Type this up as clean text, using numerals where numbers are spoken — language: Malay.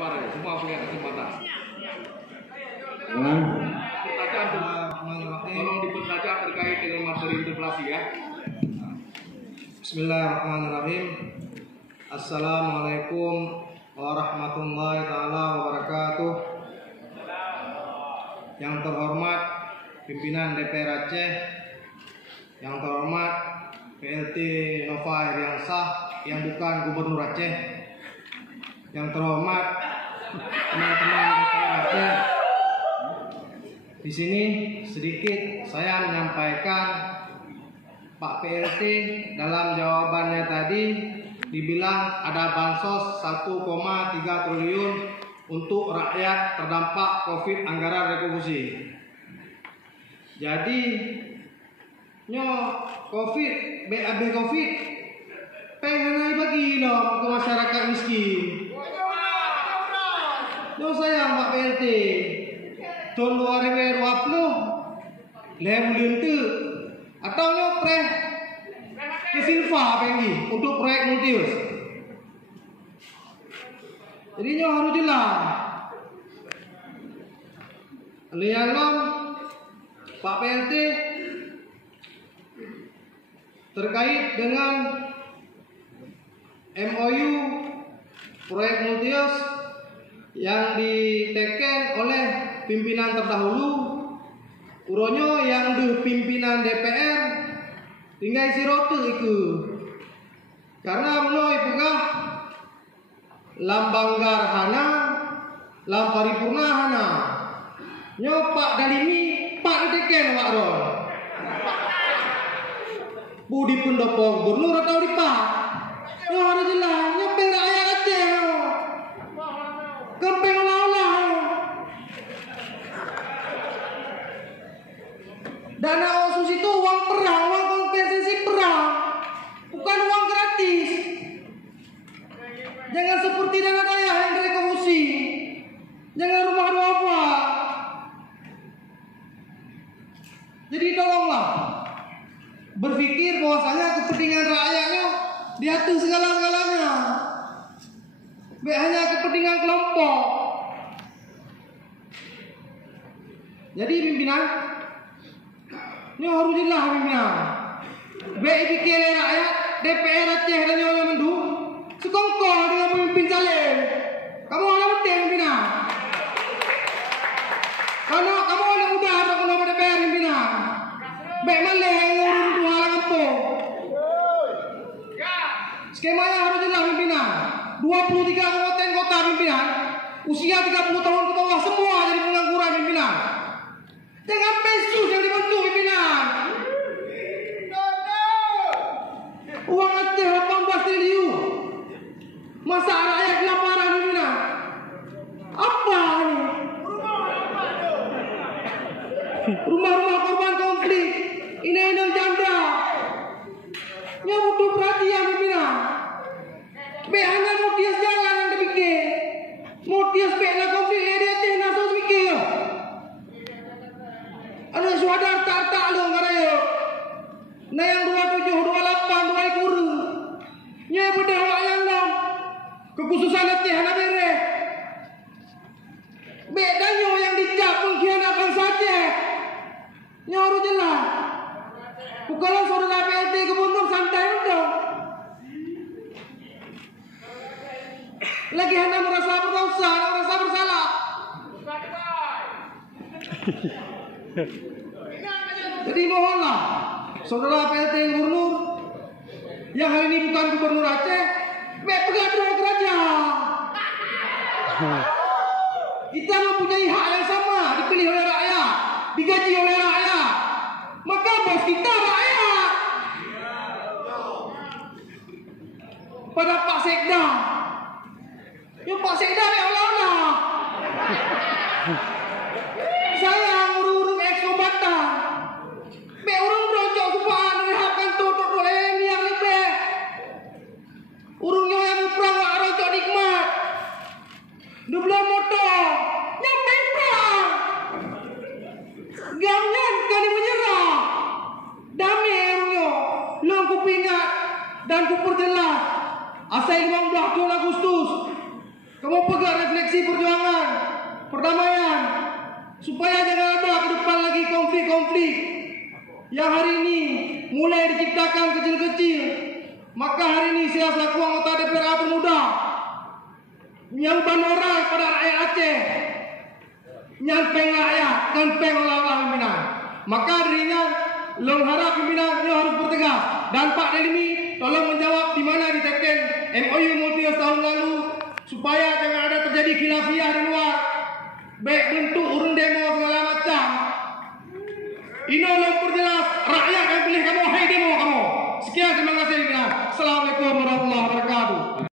suara, semua punya kesempatan. Tolong dipertajam terkait dengan materi interpelasi ya. Bismillahirrahmanirrahim. Assalamualaikum warahmatullahi taala wabarakatuh. Yang terhormat pimpinan DPR Aceh, yang terhormat PLT Nova Iriansah yang bukan Gubernur Aceh, yang terhormat teman-teman DPR Aceh. Di sini sedikit saya menyampaikan Pak PLT dalam jawabannya tadi dibilang ada bansos 1,3 triliun untuk rakyat terdampak COVID anggaran retribusi. Jadi nyo COVID, BAB COVID pengen bagi dong ke masyarakat miskin. Nyo sayang Pak PLT. Tahun 2020 lebulian tu atau nyo ke Silva pengi untuk proyek Multius. Jadi nyo harus jelas. Lianom Pak PLT terkait dengan MOU proyek Multius yang diteken oleh pimpinan terdahulu, uronyo yang di pimpinan DPR tinggal isi rote itu. Karena menoi pegah lambanggar hana, lamparipurna hana. Nyo Pak Dalimi, Pak diteken Pak Ron. Budi pendopo gubernur atau di Pak? Nyo harus jelas, nyo peng rakyat Aceh. Kempeng olah-olah. Dana OSUS itu uang perang, uang kompensasi perang, bukan uang gratis. Jangan seperti dana daya yang direkomendasi. Jangan rumah apa. Jadi tolonglah berpikir bahwasanya kepentingan rakyatnya di atas segala-galanya. Bukan hanya kepentingan kelompok. Jadi pimpinan, ini harus jelas pimpinan. BIPK rakyat, DPR Aceh dan yang mendu, sekongkol dengan pemimpin Salim. Kamu ada betul pimpinan. Karena kamu ada mudah untuk nama DPR pimpinan. Baik malih ngurun dua kampung. Skemanya harus jelas pimpinan. 23 kabupaten kota pimpinan, usia 30 tahun ke bawah semua jadi pengangguran pimpinan. Jangan pesus yang dibentuk pimpinan. Uang Aceh 18 triliun. Masa rakyat kelaparan pimpinan? Apa ini? Rumah-rumah korban konflik, ini janda. Ini butuh perhatian pimpinan. Hanya mau dia jalan yang dipikir. Mau dia sepeda konflik dia Aceh naso mikir. Ada suadar tak lo ngaraya. Nah yang 27, 28, 2 kuru. Nya beda wayang dong. Kekhususan Aceh ana bere. Bedanya yang dicap pengkhianat bangsa Aceh. Nya harus jelas. Bukanlah saudara PLT gubernur santai dong. Lagi hanya merasa berdosa, merasa bersalah. Jadi mohonlah, saudara PLT gubernur yang hari ini bukan gubernur Aceh, pegang dua kerajaan. Kita mempunyai hak yang sama, dipilih oleh rakyat, digaji oleh rakyat. Maka bos kita rakyat. Pada Pak Sekda. Yung Pak Sekda ni olah-olah. Saya urung eksobatan. Be urung rojok supaan rehabkan tutup ini yang lebih. Urungnya yang perang wak rojok nikmat. Dublah motor. Nyampe perang. Gamnyan kali menyerah. Damai urungnya. Long kupingat dan kuperjelas. Asal 15 Agustus Kamu pegang refleksi perjuangan, perdamaian, supaya jangan ada ke depan lagi konflik-konflik yang hari ini mulai diciptakan kecil-kecil. Maka hari ini saya selaku anggota DPR termuda menyampaikan moral pada rakyat Aceh, nyampeng rakyat, nyampeng orang-orang pimpinan. Maka dirinya long harap pimpinan harus bertegas. Dan Pak Delimi tolong menjawab di mana diteken MOU Multius tahun lalu supaya jangan ada terjadi khilafiyah di luar, baik bentuk urun demo segala macam. Ini long perjelas rakyat yang pilih kamu, hai demo kamu. Sekian, terima kasih. Assalamualaikum warahmatullahi wabarakatuh.